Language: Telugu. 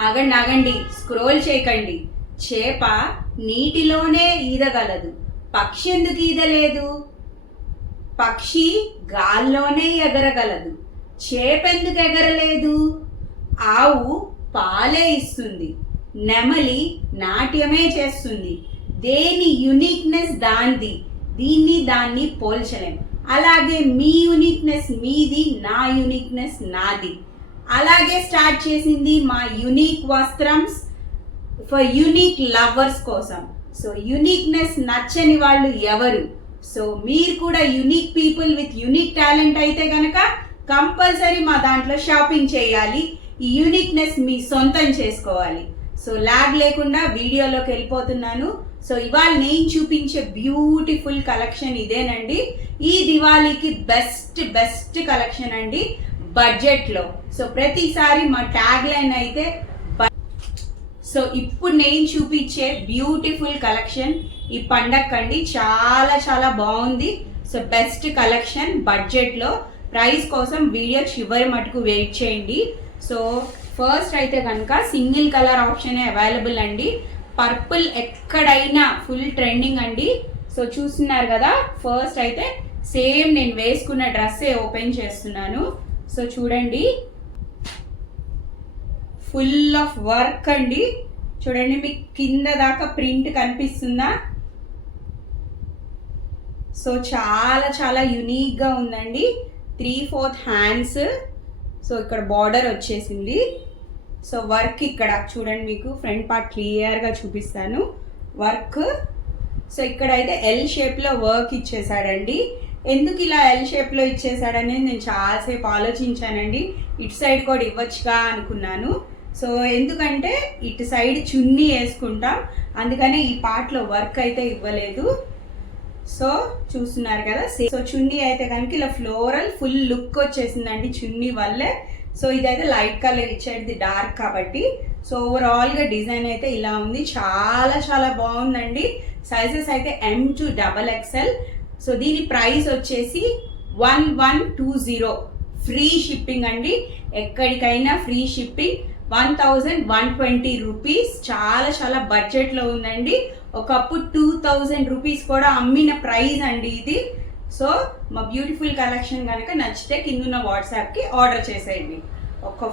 ఆగండి ఆగండి స్క్రోల్ చేయకండి. చేప నీటిలోనే ఈదగలదు. పక్షి ఎందుకు ఈదలేదు? పక్షి గాల్లోనే ఎగరగలదు. చేప ఎందుకు ఎగరలేదు? ఆవు పాలే ఇస్తుంది. నెమలి నాట్యమే చేస్తుంది. దేని యునిక్నెస్ దాంది దీన్ని దాన్ని పోల్చలేం. అలాగే మీ యునిక్నెస్ మీది నా యునిక్నెస్ నాది. అలాగే స్టార్ట్ చేసింది మా యునిక్ వస్త్రంస్ ఫర్ యునిక్ లవర్స్ కోసం. సో యునిక్నెస్ నచ్చని వాళ్ళు ఎవరు? సో మీరు కూడా unique people with unique talent అయితే కనుక కంపల్సరీ మా దాంట్లో షాపింగ్ చేయాలి. ఈ యునిక్నెస్ మీ సొంతం చేసుకోవాలి. సో ల్యాగ్ లేకుండా వీడియోలోకి వెళ్ళిపోతున్నాను. సో ఇవాళ నేను చూపించే బ్యూటిఫుల్ కలెక్షన్ ఇదేనండి. ఈ దివాళీకి బెస్ట్ బెస్ట్ కలెక్షన్ అండి బడ్జెట్లో. సో ప్రతిసారి మా ట్యాగ్ లైన్ అయితే సో ఇప్పుడు నేను చూపించే బ్యూటిఫుల్ కలెక్షన్ ఈ పండక్కండి. చాలా చాలా బాగుంది. సో బెస్ట్ కలెక్షన్ బడ్జెట్లో ప్రైస్ కోసం వీడియో చివరి మటుకు వెయిట్ చేయండి. సో ఫస్ట్ అయితే కనుక సింగిల్ కలర్ ఆప్షన్ అవైలబుల్ అండి. పర్పుల్ ఎక్కడైనా ఫుల్ ట్రెండింగ్ అండి. సో చూస్తున్నారు కదా ఫస్ట్ అయితే సేమ్ నేను వేసుకున్న డ్రెస్సే ఓపెన్ చేస్తున్నాను. సో చూడండి. ఫుల్ ఆఫ్ వర్క్ అండి. చూడండి మీకు కింద దాకా ప్రింట్ కనిపిస్తుందా? సో చాలా చాలా యునీక్గా ఉందండి. త్రీ ఫోర్త్ హ్యాండ్స్ సో ఇక్కడ బార్డర్ వచ్చేసింది. సో వర్క్ ఇక్కడ చూడండి మీకు ఫ్రంట్ పార్ట్ క్లియర్గా చూపిస్తాను. వర్క్ సో ఇక్కడైతే ఎల్ షేప్లో వర్క్ ఇచ్చేసాడండి. ఎందుకు ఇలా ఎల్ షేప్లో ఇచ్చేసాడనేది నేను చాలాసేపు ఆలోచించానండి. ఇటు సైడ్ కూడా ఇవ్వచ్చుగా అనుకున్నాను. సో ఎందుకంటే ఇటు సైడ్ చున్నీ వేసుకుంటాం. అందుకనే ఈ పార్ట్లో వర్క్ అయితే ఇవ్వలేదు. సో చూస్తున్నారు కదా సో చున్నీ అయితే కనుక ఇలా ఫ్లోరల్ ఫుల్ లుక్ వచ్చేసిందండి చున్నీ వల్లే. సో ఇదైతే లైట్ కలర్ ఇచ్చేది డార్క్ కాబట్టి. సో ఓవరాల్గా డిజైన్ అయితే ఇలా ఉంది. చాలా చాలా బాగుందండి. సైజెస్ అయితే M to double XL so దీని ప్రైస్ వచ్చేసి one one two zero. Free shipping అండి. ఎక్కడికైనా free shipping. One thousand one twenty rupees. చాలా చాలా బడ్జెట్లో ఉందండి. ఒకప్పుడు టూ థౌజండ్ రూపీస్ కూడా అమ్మిన ప్రైస్ అండి ఇది. సో మా బ్యూటిఫుల్ కలెక్షన్ కనుక నచ్చితే కిందున్న వాట్సాప్కి ఆర్డర్ చేసేయండి. ఒక్క